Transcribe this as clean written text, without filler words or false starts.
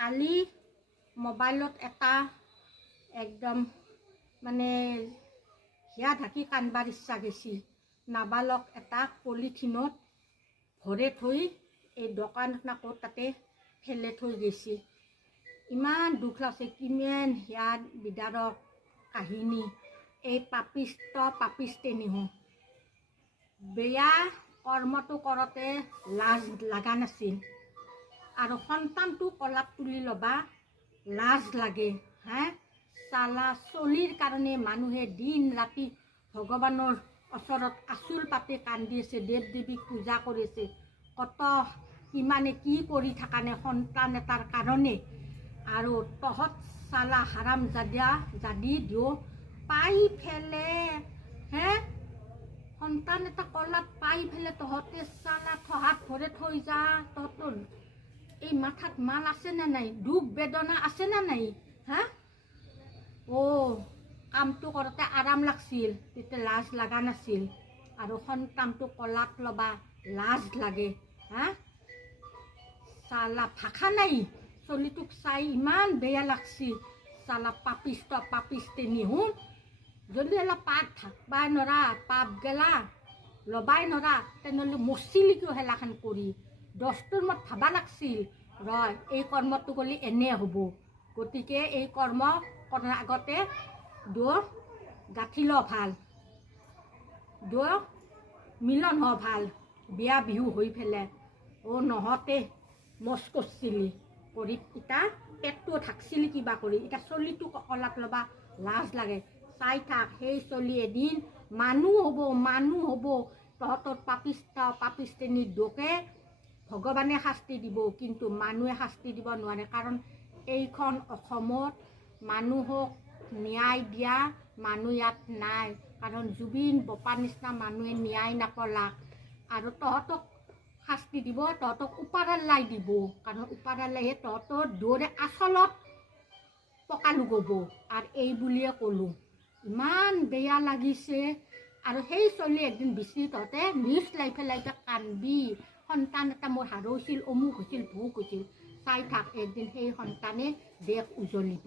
কালি মোবাইলত এটা একদম মানে হিয়া ঢাকি কান্দবাৰ ইচ্ছা গেছি। নাবালক এটা পলিথিনত ভৰে থৈ এই দোকানত না ক'ত তাতে ফেলে থৈ গেছি। ইমান দুখ লাগছে, কিমান হিয়া বিদাৰক কাহিনী। এই পাপিষ্টেনিহো বেয়া কৰ্মটো কৰোঁতে লাজ লগা নাছিল আৰু সন্তানটো কলাত তুলি ল'বা লাজ লাগে। চালা চলিৰ কাৰণে মানুহে দিন ৰাতি ভগৱানৰ ওচৰত আচুল পাতি কান্দি আছে, দেৱ দেৱীক পূজা কৰিছে, কত কিমানে কি কৰি থাকানে সন্তান এটাৰ কাৰণে। আৰু তহঁত চালা হাৰাম জাদি দিও পাই ফেলে সন্তান এটা কলাত পাই ফেলে তহঁতে চালা থহাত ভৰে থৈ যা। তহঁতৰ এই মাথাত মাল আছে না নাই, দুখ বেদনা আছে না নাই? কামটো কৰোঁতে আৰাম লাগছিল, তেতিয়া লাজ লগা নাছিল। আৰু সন্তানটো কলাত ল'বা লাজ লাগে। চালা ভাষা নাই, চলিটোক চাই ইমান বেয়া লাগছি। চালা পাপিষ্টেনি হুন যদি অলপ পাপ থাকবাই নৰা, পাপ গেলা ল'বাই নৰা, তেনেহ'লে মচিলি কিয় হেলাখান কৰি? দহটোৰ মত ভাবা লাগছিল ৰয় এই কৰ্মটো গ'লে এনে হ'ব, গতিকে এই কৰ্ম কৰাৰ আগতে গাঁঠি ল ভাল, মিলন হ ভাল, বিয়া বিহু হৈ ফেলে। নহওঁতে মচ কৰিছিলি কৰি ইটা পেটটো ঢাকছিলি কিবা কৰি, এতিয়া চলিটো কলাত ল'বা লাজ লাগে। চাই থাক সেই চলি এদিন মানুহ হ'ব। তহঁতৰ পাপিষ্টেনিৰ দোষে ভগৱানে শাস্তি দিব, কিন্তু মানুহে শাস্তি দিব নোৱাৰে। কাৰণ এইখন অসমত মানুহক ন্যায় দিয়া মানুহ ইয়াত নাই। কাৰণ জুবিন বপাৰ নিচিনা মানুহে ন্যায় নাপলাক। আৰু তহঁতক শাস্তি দিব, তহঁতক উপাৰাল্লাই দিব। কাৰণ উপাৰাল্লাইহে তহঁতৰ দৌৰে আচলত পকা লুগাব। আৰু এই বুলিয়ে ক'লোঁ, ইমান বেয়া লাগিছে। আৰু সেই চলি একদিন বেছি তহঁতে নিউজ লাই পেলাই কান্দবি, সন্তান এটা মোৰ হাৰৈছিল, অমুক হৈছিল, ভোক হৈছিল। চাই থাক এদিন সেই সন্তানে দেশ উজলিব।